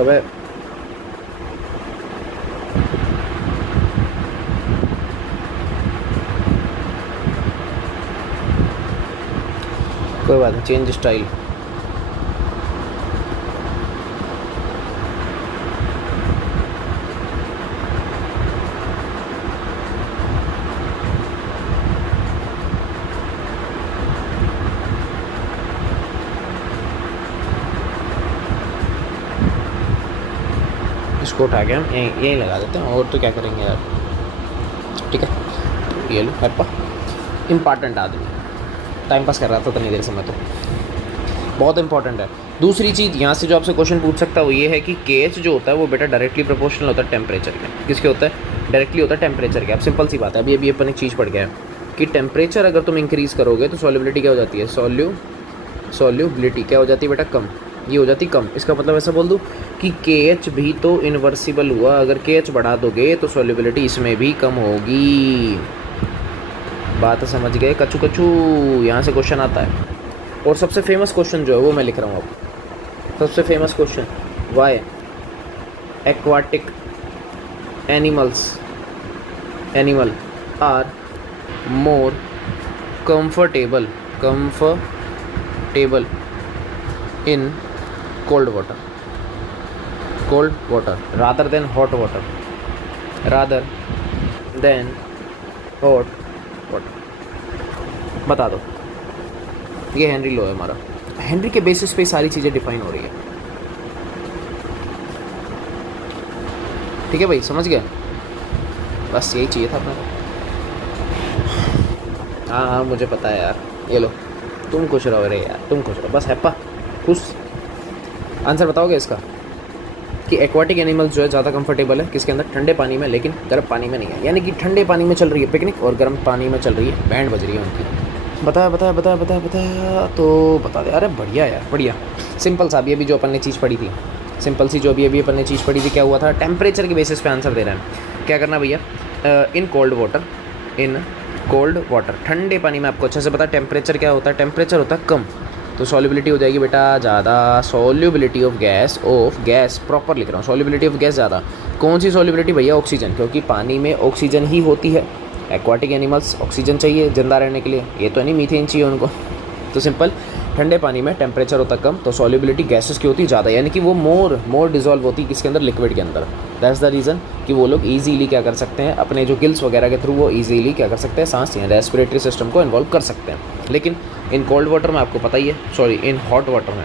अबे कोई बात नहीं, चेंज स्टाइल। इसको उठा के हम यहीं लगा देते हैं, और तो क्या करेंगे यार, ठीक है। ये लो हैप्पा, इम्पॉर्टेंट आदमी, टाइम पास कर रहा था इतनी देर से मैं, तो बहुत इंपॉर्टेंट है। दूसरी चीज़ यहाँ से जो आपसे क्वेश्चन पूछ सकता है वो ये है कि KH जो होता है वो बेटा डायरेक्टली प्रोपोर्शनल होता है टेम्परेचर के, किसके होता है, डायरेक्टली होता है टेम्परेचर के। अब सिंपल सी बात है, अभी अपन एक चीज़ पढ़ गया है कि टेम्परेचर अगर तुम इंक्रीज़ करोगे तो सॉल्युबिलिटी क्या हो जाती है, सॉल्युबिलिटी क्या हो जाती है बेटा, कम, ये हो जाती कम। इसका मतलब ऐसा बोल दूँ कि KH भी तो इन्वर्सिबल हुआ, अगर KH बढ़ा दोगे तो सॉल्युबिलिटी इसमें भी कम होगी। बात समझ गए कचू कचू, यहाँ से क्वेश्चन आता है। और सबसे फेमस क्वेश्चन जो है वो मैं लिख रहा हूँ अब, सबसे famous question, why aquatic animal are more comfortable in cold water rather than hot water, बता दो। ये हेनरी लॉ है हमारा, हेनरी के बेसिस पे सारी चीज़ें डिफाइन हो रही है, ठीक है भाई, समझ गया, बस यही चाहिए था अपना। हाँ मुझे पता है यार, ये लो तुम खुश रहो रे यार, तुम खुश रहो बस, हैप्पा खुश। आंसर बताओगे इसका कि एक्वाटिक एनिमल्स जो है ज़्यादा कंफर्टेबल है किसके अंदर, ठंडे पानी में, लेकिन गर्म पानी में नहीं है। यानी कि ठंडे पानी में चल रही है पिकनिक और गर्म पानी में चल रही है बैंड बज रही है उनकी। बताया तो बता दे। अरे बढ़िया यार, बढ़िया सिंपल सा। अभी जो अपन ने चीज़ पढ़ी थी, सिंपल सी जो अभी अपन ने चीज़ पढ़ी थी, क्या हुआ था, टेम्परेचर के बेसिस पे आंसर दे रहा है। क्या करना भैया, इन कोल्ड वाटर, ठंडे पानी में आपको अच्छे से पता टेम्परेचर क्या होता है, टेम्परेचर होता है कम, तो सॉल्युबिलिटी हो जाएगी बेटा ज़्यादा, सॉल्युबिलिटी ऑफ गैस प्रॉपर लिख रहा हूँ, सॉल्युबिलिटी ऑफ गैस ज़्यादा। कौन सी सॉल्युबिलिटी भैया, ऑक्सीजन, क्योंकि पानी में ऑक्सीजन ही होती है। एक्वाटिक एनिमल्स ऑक्सीजन चाहिए जिंदा रहने के लिए, ये तो नहीं मीथेन चाहिए उनको। तो सिंपल, ठंडे पानी में टेम्परेचर होता कम तो सॉल्युबिलिटी गैसेस की होती ज़्यादा, यानी कि वो मोर डिजॉल्व होती किसके अंदर, लिक्विड के अंदर। दैट्स द रीज़न कि वो लोग ईजीली क्या कर सकते हैं, अपने जो गिल्स वगैरह के थ्रू वो ईजीली क्या कर सकते हैं, सांस या रेस्पिरेटरी सिस्टम को इन्वॉल्व कर सकते हैं। लेकिन इन कोल्ड वाटर में आपको पता ही है, सॉरी इन हॉट वाटर में,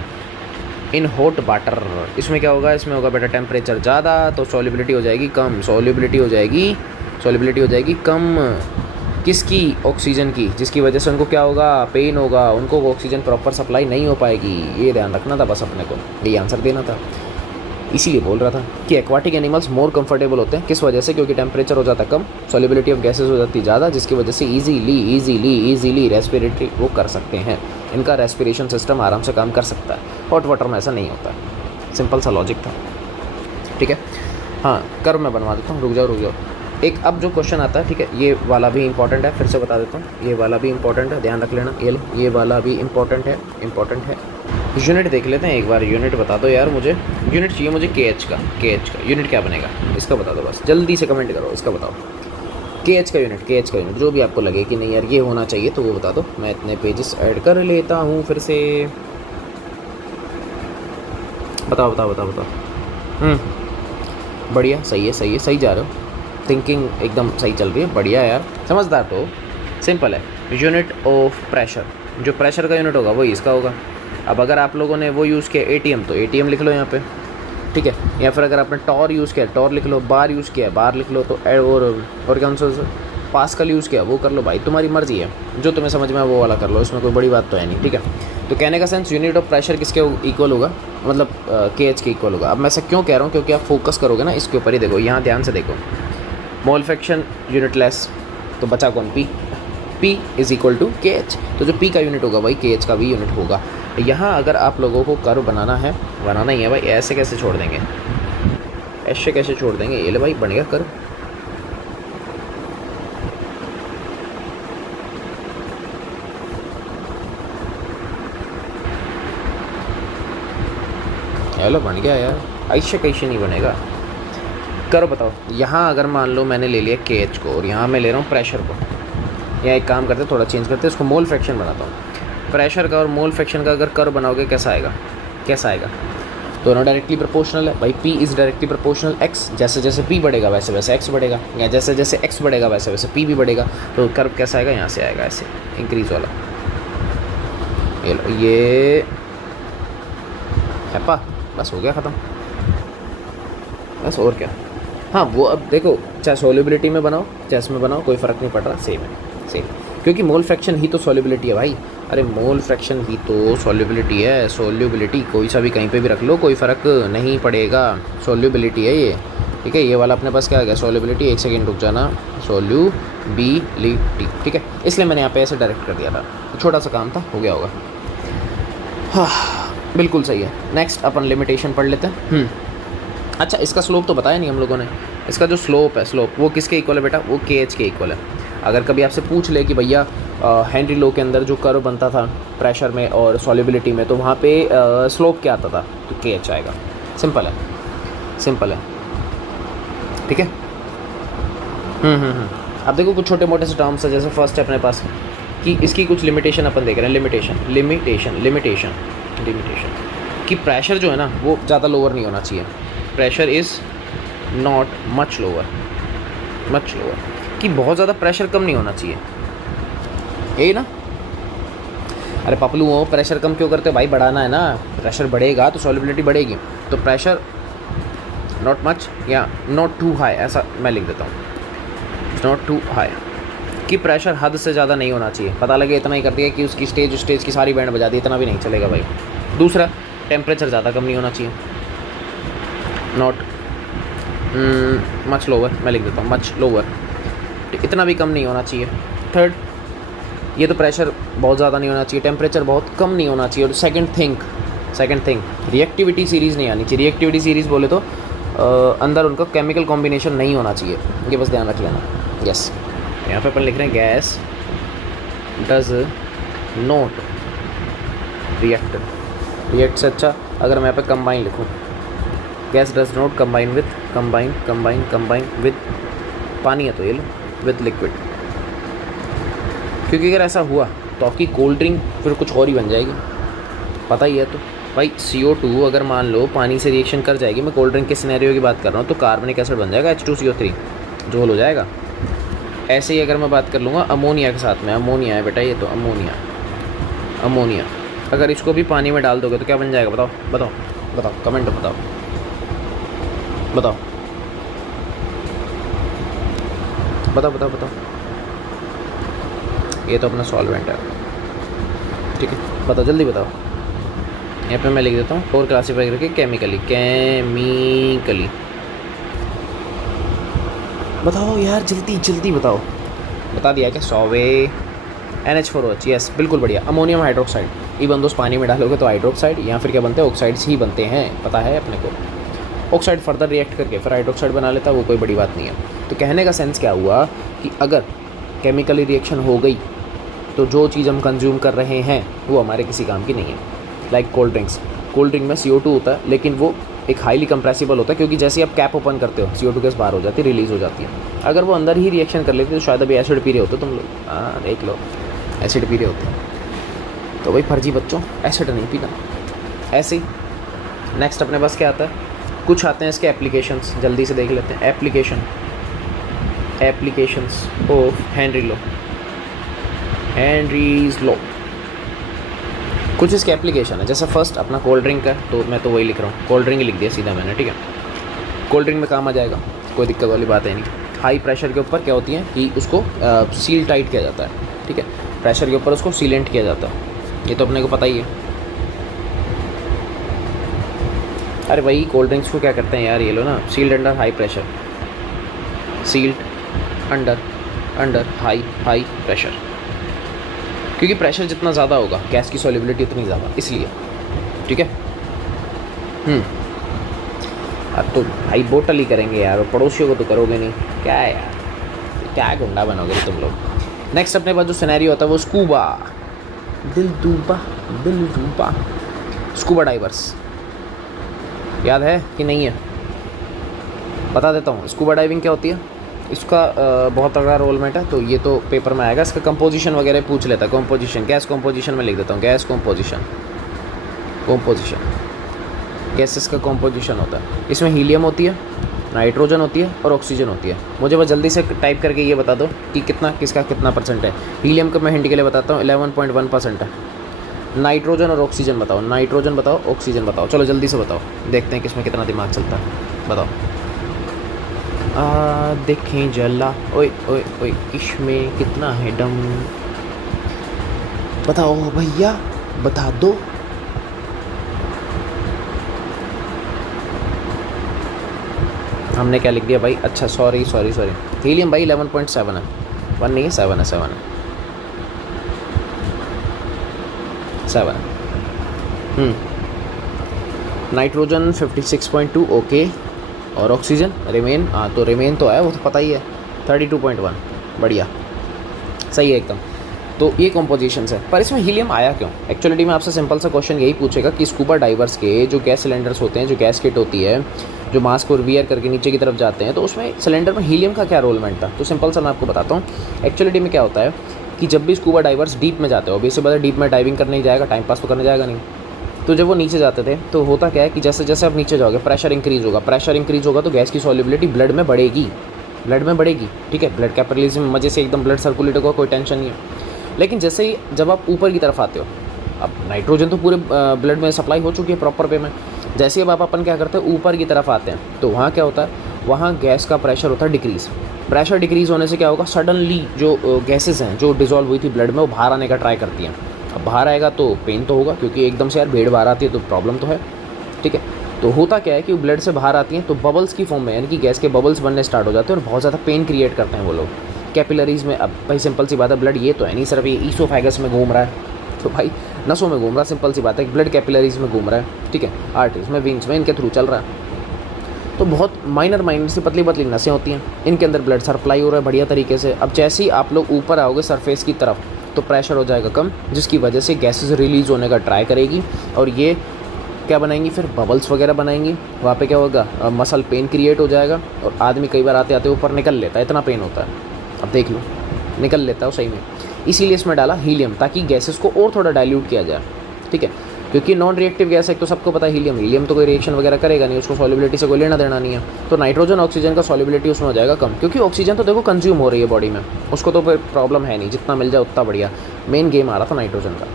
इन हॉट वाटर इसमें क्या होगा, इसमें होगा बेटा टेम्परेचर ज़्यादा तो सॉल्युबिलिटी हो जाएगी कम, सॉल्युबिलिटी हो जाएगी कम किसकी, ऑक्सीजन की, जिसकी वजह से उनको क्या होगा, पेन होगा, उनको ऑक्सीजन प्रॉपर सप्लाई नहीं हो पाएगी। ये ध्यान रखना था बस अपने को, ये आंसर देना था। इसीलिए बोल रहा था कि एक्वाटिक एनिमल्स मोर कंफर्टेबल होते हैं। किस वजह से? क्योंकि टेम्परेचर हो जाता कम, सॉल्युबिलिटी ऑफ गैसेस हो जाती ज़्यादा, जिसकी वजह से ईजीली रेस्पिरेटरी वो कर सकते हैं, इनका रेस्पिरेशन सिस्टम आराम से काम कर सकता है। हॉट वाटर में ऐसा नहीं होता। सिंपल सा लॉजिक था, ठीक है। हाँ, कर्व मैं बनवा देता हूँ, रुक जाओ। एक अब जो क्वेश्चन आता है, ठीक है, ये वाला भी इंपॉर्टेंट है, फिर से बता देता हूँ, ये वाला भी इंपॉर्टेंट है, ध्यान रख लेना। ये वाला भी इंपॉर्टेंट है। यूनिट देख लेते हैं एक बार, यूनिट बता दो यार मुझे, यूनिट चाहिए मुझे KH का यूनिट क्या बनेगा इसका बता दो बस, जल्दी से कमेंट करो, इसका बताओ। KH का यूनिट जो भी आपको लगे कि नहीं यार ये होना चाहिए तो वो बता दो। मैं इतने पेजेस ऐड कर लेता हूँ फिर से। बताओ। बढ़िया, सही है, सही जा रहे हो, थिंकिंग एकदम सही चल रही है, बढ़िया यार, समझदार। तो सिंपल है, यूनिट ऑफ प्रेशर, जो प्रेशर का यूनिट होगा वही इसका होगा। अब अगर आप लोगों ने वो यूज़ किया ATM, तो ATM लिख लो यहाँ पे, ठीक है। या फिर अगर आपने टॉर यूज़ किया, टॉर लिख लो, बार यूज़ किया, बार लिख लो, तो और कौन सा पास्कल यूज़ किया वो कर लो भाई, तुम्हारी मर्जी है, जो तुम्हें समझ में वो वाला कर लो, इसमें कोई बड़ी बात तो है नहीं, ठीक है। तो कहने का सेंस यूनिट ऑफ प्रेशर किसके इक्वल होगा, मतलब KH के इक्वल होगा। अब मैं ऐसा क्यों कह रहा हूँ, क्योंकि आप फोकस करोगे ना इसके ऊपर ही, देखो यहाँ ध्यान से देखो, मोल फ्रैक्शन यूनिटलेस, तो बचा कौन, P is equal to KH, तो जो P का यूनिट होगा भाई KH का भी यूनिट होगा। यहाँ अगर आप लोगों को कर्व बनाना ही है भाई, ऐसे कैसे छोड़ देंगे, ये ले भाई, बन गया कर्व। हेलो, बन गया यार, ऐसे कैसे नहीं बनेगा। करो बताओ, यहाँ अगर मान लो मैंने ले लिया KH को और यहाँ मैं ले रहा हूँ प्रेशर को, या एक काम करते थोड़ा चेंज करते, इसको मोल फ्रैक्शन बनाता हूँ। प्रेशर का और मोल फ्रैक्शन का अगर कर्व बनाओगे कैसा आएगा, दोनों डायरेक्टली प्रोपोर्शनल है भाई। P is directly proportional X, जैसे जैसे P बढ़ेगा वैसे वैसे X बढ़ेगा, या जैसे जैसे X बढ़ेगा वैसे वैसे P भी बढ़ेगा। तो कर्व कैसा आएगा, यहाँ से आएगा ऐसे इंक्रीज वाला, ये है पा, बस हो गया ख़त्म, बस और क्या। हाँ वो अब देखो, चाहे सॉल्युबिलिटी में बनाओ चाहे इसमें बनाओ, कोई फ़र्क नहीं पड़ रहा, सेम, क्योंकि मोल फ्रैक्शन ही तो सॉल्युबिलिटी है भाई। अरे मोल फ्रैक्शन ही तो सॉल्युबिलिटी है, सॉल्युबिलिटी कोई सा भी कहीं पे भी रख लो, कोई फ़र्क नहीं पड़ेगा, सॉल्युबिलिटी है ये, ठीक है। ये वाला अपने पास क्या आ गया, सॉल्युबिलिटी, एक सेकेंड रुक जाना, सॉल्युबिलिटी, ठीक है। इसलिए मैंने यहाँ पे ऐसे डायरेक्ट कर दिया था, छोटा सा काम था, हो गया होगा। हाँ बिल्कुल सही है। नेक्स्ट अपन लिमिटेशन पढ़ लेते हैं। अच्छा, इसका स्लोप तो बताया नहीं हम लोगों ने, इसका जो स्लोप है, वो किसके इक्वल है बेटा, वो KH के इक्वल है। अगर कभी आपसे पूछ ले कि भैया हेनरी लो के अंदर जो कर्व बनता था प्रेशर में और सॉल्युबिलिटी में, तो वहाँ पे स्लोप क्या आता था, तो KH आएगा। सिंपल है, ठीक है। अब देखो कुछ छोटे मोटे से टर्म्स है, जैसे फर्स्ट है अपने पास कि इसकी कुछ लिमिटेशन अपन देख रहे हैं, लिमिटेशन कि प्रेशर जो है ना वो ज़्यादा लोअर नहीं होना चाहिए, pressure is not much lower, कि बहुत ज़्यादा प्रेशर कम नहीं होना चाहिए, यही ना। अरे पपलू हो, प्रेशर कम क्यों करते भाई, बढ़ाना है ना, प्रेशर बढ़ेगा तो सॉल्युबिलिटी बढ़ेगी, तो प्रेशर नॉट मच या नॉट टू हाई, ऐसा मैं लिख देता हूँ, नॉट टू हाई, कि प्रेशर हद से ज़्यादा नहीं होना चाहिए। पता लगे इतना ही कर दिया कि उसकी स्टेज की सारी बैंड बजा दी, इतना भी नहीं चलेगा भाई। दूसरा, टेम्परेचर ज़्यादा कम नहीं होना चाहिए, नॉट मच लोअर, मैं लिख देता हूँ मच लोअर, इतना भी कम नहीं होना चाहिए। थर्ड, ये तो प्रेशर बहुत ज़्यादा नहीं होना चाहिए, टेम्परेचर बहुत कम नहीं होना चाहिए। और सेकंड थिंग रिएक्टिविटी सीरीज़ नहीं आनी चाहिए। रिएक्टिविटी सीरीज़ बोले तो अंदर उनका केमिकल कॉम्बिनेशन नहीं होना चाहिए, ये बस ध्यान रख लेना। यस, यहाँ पे अपन लिख रहे हैं गैस डज नॉट रिएक्ट से अच्छा अगर मैं यहाँ पे कंबाइन लिखूँ, gas does not combine with पानी है तो ये लो विद लिक्विड, क्योंकि अगर ऐसा हुआ तो आपकी कोल्ड ड्रिंक फिर कुछ और ही बन जाएगी, पता ही है। तो भाई CO2 अगर मान लो पानी से रिएक्शन कर जाएगी, मैं कोल्ड ड्रिंक के सिनेरियो की बात कर रहा हूँ, तो कार्बनिक एसिड बन जाएगा H2CO3, झोल हो जाएगा। ऐसे ही अगर मैं बात कर लूँगा अमोनिया के साथ में, अमोनिया है बेटा ये तो, अमोनिया अगर इसको भी पानी में डाल दोगे तो क्या बन जाएगा, बताओ कमेंट में बताओ। ये तो अपना सॉल्वेंट है, ठीक है, बताओ जल्दी बताओ। यहाँ पे मैं लिख देता हूँ 4 क्लासीफाई करके केमिकली। बताओ यार, जल्दी जल्दी बताओ। बता दिया क्या? 100 NH4OH, यस बिल्कुल बढ़िया। अमोनियम हाइड्रोक्साइड, इवन दोस्त पानी में डालोगे तो हाइड्रोक्साइड या फिर क्या बनते हैं, ऑक्साइड्स ही बनते हैं, पता है अपने को। ऑक्साइड फर्दर रिएक्ट करके फिर हाइड्रोक्साइड बना लेता है, वो कोई बड़ी बात नहीं है। तो कहने का सेंस क्या हुआ कि अगर केमिकली रिएक्शन हो गई तो जो चीज़ हम कंज्यूम कर रहे हैं वो हमारे किसी काम की नहीं है। Like cold drinks, cold drink में CO2 होता है, लेकिन वो एक हाईली कंप्रेसिबल होता है, क्योंकि जैसे आप कैप ओपन करते हो CO2 गैस बाहर हो जाती है, रिलीज़ हो जाती है। अगर वो अंदर ही रिएक्शन कर लेती तो शायद अभी एसिड पी रहे होते तुम लोग। हाँ देख लो, एसिड पी रहे होते। तो भाई फर्जी बच्चों, एसिड नहीं पीना। ऐसे ही नेक्स्ट अपने पास क्या आता है, कुछ आते हैं इसके एप्लीकेशंस, जल्दी से देख लेते हैं। Applications of Henry's law. कुछ इसके एप्लीकेशन है, जैसे फर्स्ट अपना कोल्ड ड्रिंक का, तो मैं तो वही लिख रहा हूँ, कोल्ड ड्रिंक ही लिख दिया सीधा मैंने, ठीक है। कोल्ड ड्रिंक में काम आ जाएगा, कोई दिक्कत वाली बात है नहीं। हाई प्रेशर के ऊपर क्या होती है कि उसको सील टाइट किया जाता है, ठीक है। प्रेशर के ऊपर उसको सीलेंट किया जाता है, ये तो अपने को पता ही है। अरे वही कोल्ड ड्रिंक्स को क्या करते हैं यार ये लो ना, sealed under high pressure, sealed under high pressure, क्योंकि प्रेशर जितना ज़्यादा होगा गैस की सॉल्युबिलिटी उतनी ज़्यादा, इसलिए, ठीक है। अब तो भाई बोतल ही करेंगे यार, और पड़ोसियों को तो करोगे नहीं, क्या है यार, क्या गुंडा बनोगे तुम लोग। नेक्स्ट अपने पास जो सिनेरियो होता है वो स्कूबा, दिल डूबा स्कूबा डाइवर्स। याद है कि नहीं है? बता देता हूँ स्कूबा डाइविंग क्या होती है। इसका बहुत तगड़ा रोलमेंट है, तो ये तो पेपर में आएगा। इसका कंपोजिशन वगैरह पूछ लेता है, कंपोजिशन, गैस कंपोजिशन में लिख देता हूँ, गैस कंपोजिशन गैसेस का कंपोजिशन होता है। इसमें हीलियम होती है, नाइट्रोजन होती है और ऑक्सीजन होती है। मुझे बस जल्दी से टाइप करके ये बता दो कि किसका कितना परसेंट है। हीलियम का मैं हिंट के लिए बताता हूँ, 11.1% है। नाइट्रोजन और ऑक्सीजन बताओ, नाइट्रोजन बताओ, ऑक्सीजन बताओ, चलो जल्दी से बताओ, देखते हैं किसमें कितना दिमाग चलता है, बताओ। देखें जला, ओए ओए ओए, इसमें कितना है दम, बताओ भैया, बता दो। हमने क्या लिख दिया भाई? अच्छा सॉरी, हीलियम भाई 11.7 है, 1 नहीं है, 7 है, 7 है। Nitrogen 56.2, okay. और ऑक्सीजन रिमेन, हाँ तो रिमेन तो है, वो तो पता ही है, 32.1, बढ़िया, सही है एकदम। तो ये कॉम्पोजिशंस है, पर इसमें हीलियम आया क्यों? एक्चुअली में आपसे सिंपल सा क्वेश्चन यही पूछेगा कि स्कूबा डाइवर्स के जो गैस सिलेंडर्स होते हैं, जो गैस किट होती है, जो मास्क को वियर करके नीचे की तरफ जाते हैं, तो उसमें सिलेंडर में हीलियम का क्या रोलमेंट था? तो सिंपल सा मैं आपको बताता हूँ। एक्चुअली में क्या होता है कि जब भी स्कूबा डाइवर्स डीप में जाते हो, बेसिक बात है, डीप में डाइविंग करने ही जाएगा, टाइम पास तो करने जाएगा नहीं। तो जब वो नीचे जाते थे तो होता क्या है कि जैसे जैसे आप नीचे जाओगे प्रेशर इंक्रीज़ होगा, तो गैस की सॉल्युबिलिटी ब्लड में बढ़ेगी, ठीक है। ब्लड कैपिलरीज में मजे से एकदम ब्लड सर्कुलेट होगा, कोई टेंशन नहीं है। लेकिन जैसे ही जब आप ऊपर की तरफ आते हो, अब नाइट्रोजन तो पूरे ब्लड में सप्लाई हो चुकी है प्रॉपर वे में, जैसे अब आप अपन क्या करते हैं, ऊपर की तरफ आते हैं, तो वहाँ क्या होता है, वहाँ गैस का प्रेशर होता है डिक्रीज़। प्रेशर डिक्रीज़ होने से क्या होगा, सडनली जो गैसेस हैं जो डिजॉल्व हुई थी ब्लड में, वो बाहर आने का ट्राई करती हैं। अब बाहर आएगा तो पेन तो होगा, क्योंकि एकदम से यार भीड़ बाहर आती है तो प्रॉब्लम तो है, ठीक है। तो होता क्या है कि वो ब्लड से बाहर आती हैं तो बबल्स की फॉर्म में, यानी कि गैस के बबल्स बनने स्टार्ट हो जाते हैं और बहुत ज़्यादा पेन क्रिएट करते हैं वो लोग कैपिलरीज़ में। अब भाई सिंपल सी बात है, ब्लड ये तो है नहीं सिर्फ ये ईसोफेगस में घूम रहा है, तो भाई नसों में घूम रहा है, सिंपल सी बात है, ब्लड कैपिलरीज में घूम रहा है, ठीक है, आर्टरीज में, वेन्स में, इनके थ्रू चल रहा है। तो बहुत माइनर से पतली नसें होती हैं, इनके अंदर ब्लड सप्लाई हो रहा है बढ़िया तरीके से। अब जैसे ही आप लोग ऊपर आओगे सरफेस की तरफ, तो प्रेशर हो जाएगा कम, जिसकी वजह से गैसेस रिलीज़ होने का ट्राई करेगी और ये क्या बनाएंगी, फिर बबल्स वगैरह बनाएंगी। वहाँ पे क्या होगा, मसल पेन क्रिएट हो जाएगा और आदमी कई बार आते आते ऊपर निकल लेता है, इतना पेन होता है। अब देख लो, निकल लेता है सही में। इसीलिए इसमें डाला हीलियम, ताकि गैसेस को और थोड़ा डाइल्यूट किया जाए, ठीक है। क्योंकि नॉन रिएक्टिव गैस है, तो सबको पता है हीलियम तो कोई रिएक्शन वगैरह करेगा नहीं, उसको सॉल्युबिलिटी से कोई लेना देना नहीं है। तो नाइट्रोजन ऑक्सीजन का सॉल्युबिलिटी उसमें हो जाएगा कम, क्योंकि ऑक्सीजन तो देखो कंज्यूम हो रही है बॉडी में, उसको तो कोई प्रॉब्लम है नहीं, जितना मिल जाए उतना बढ़िया। मेन गेम आ रहा था नाइट्रोजन का,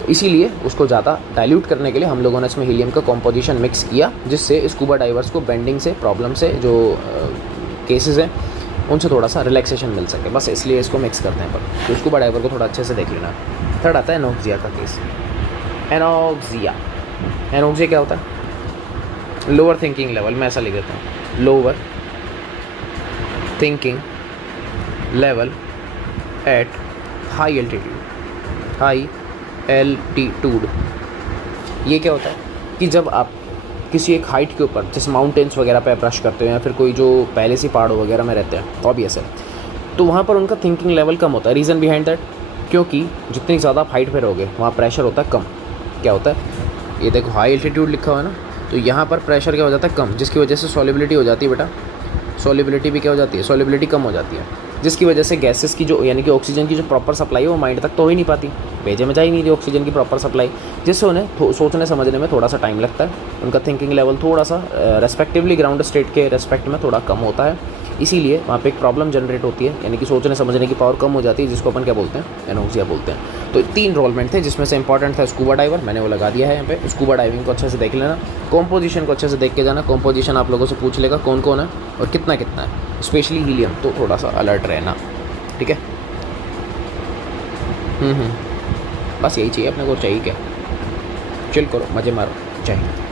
तो इसीलिए उसको ज़्यादा डाइल्यूट करने के लिए हम लोगों ने इसमें हीलियम का कॉम्पोजिशन मिक्स किया, जिससे स्कूबा डाइवर्स को बेंडिंग से, प्रॉब्लम से, जो केसेस हैं उनसे थोड़ा सा रिलैक्सेशन मिल सके, बस इसलिए इसको मिक्स करते हैं। पर तो स्कूबा डाइवर को थोड़ा अच्छे से देख लेना। थर्ड आता है एनोक्सिया का केस। एनोक्सिया एनोक्सिया क्या होता है? लोअर थिंकिंग लेवल, मैं ऐसा लिख देता हूँ, lower thinking level at high altitude, high altitude. ये क्या होता है कि जब आप किसी एक हाइट के ऊपर, जैसे माउंटेन्स वगैरह पे ब्रश करते हो या फिर कोई जो पहले से पहाड़ों वगैरह में रहते हैं, ऑब्वियस है, तो वहाँ पर उनका थिंकिंग लेवल कम होता है। रीज़न बिहाइंड दैट, क्योंकि जितनी ज़्यादा आप हाइट पे रहोगे वहाँ प्रेशर होता है कम। क्या होता है, ये देखो हाई एल्टीट्यूड लिखा हुआ है ना, तो यहाँ पर प्रेशर क्या हो जाता है? कम, जिसकी वजह से सॉल्युबिलिटी हो जाती है बेटा, सॉल्युबिलिटी भी क्या हो जाती है? सॉल्युबिलिटी कम हो जाती है, जिसकी वजह से गैसेस की जो, यानी कि ऑक्सीजन की जो प्रॉपर सप्लाई है वो माइंड तक तो हो ही नहीं पाती, भेजे में जा ही नहीं रही ऑक्सीजन की प्रॉपर सप्लाई, जिससे उन्हें सोचने समझने में थोड़ा सा टाइम लगता है। उनका थिंकिंग लेवल थोड़ा सा रेस्पेक्टिवली ग्राउंड स्टेट के रेस्पेक्ट में थोड़ा कम होता है, इसीलिए वहाँ पे एक प्रॉब्लम जनरेट होती है, यानी कि सोचने समझने की पावर कम हो जाती है, जिसको अपन क्या बोलते हैं? एनोक्सिया बोलते हैं। तो 3 रोलमेंट थे, जिसमें से इंपॉर्टेंट था स्कूबा डाइवर, मैंने वो लगा दिया है यहाँ पे। स्कूबा डाइविंग को अच्छे से देख लेना, कॉम्पोजिशन को अच्छे से देख के जाना, कॉम्पोजिशन आप लोगों से पूछ लेगा कौन कौन है और कितना कितना है, स्पेशली हीलियम, तो थोड़ा सा अलर्ट रहना, ठीक है। बस यही चाहिए अपने को, चाहिए क्या? चिल करो, मज़े मारो, जय हिंद।